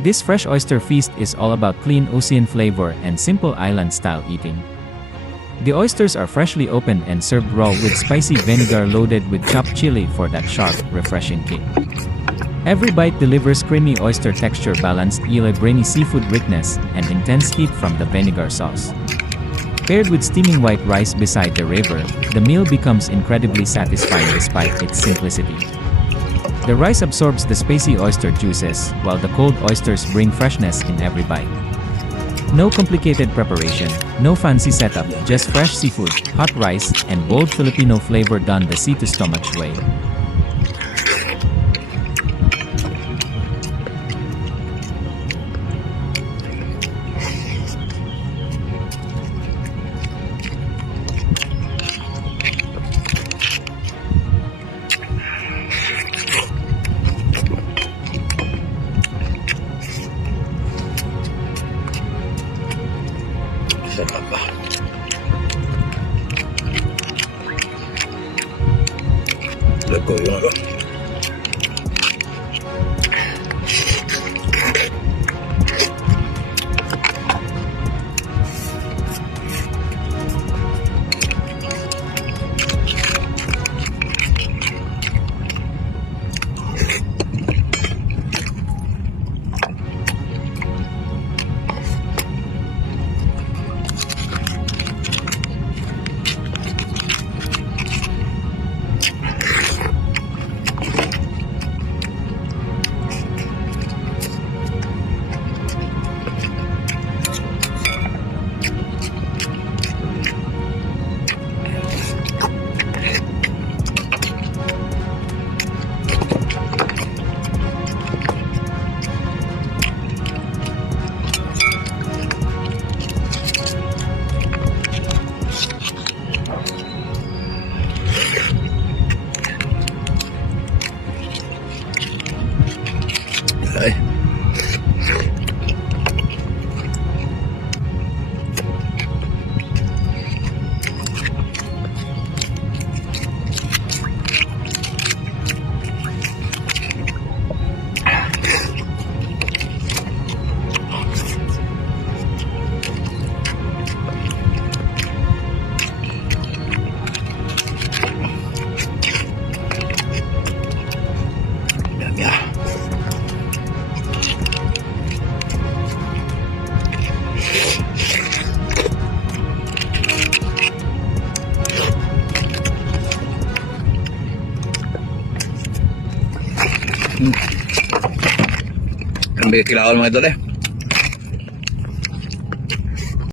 This fresh oyster feast is all about clean ocean flavor and simple island-style eating. The oysters are freshly opened and served raw with spicy vinegar loaded with chopped chili for that sharp, refreshing kick. Every bite delivers creamy oyster texture balanced with briny seafood richness and intense heat from the vinegar sauce. Paired with steaming white rice beside the river, the meal becomes incredibly satisfying despite its simplicity. The rice absorbs the spicy oyster juices, while the cold oysters bring freshness in every bite. No complicated preparation, no fancy setup, just fresh seafood, hot rice, and bold Filipino flavor done the sea-to-stomach way. Sarap ba? Lego yung ako. Ay. Ang bigay kilawal mga idol eh.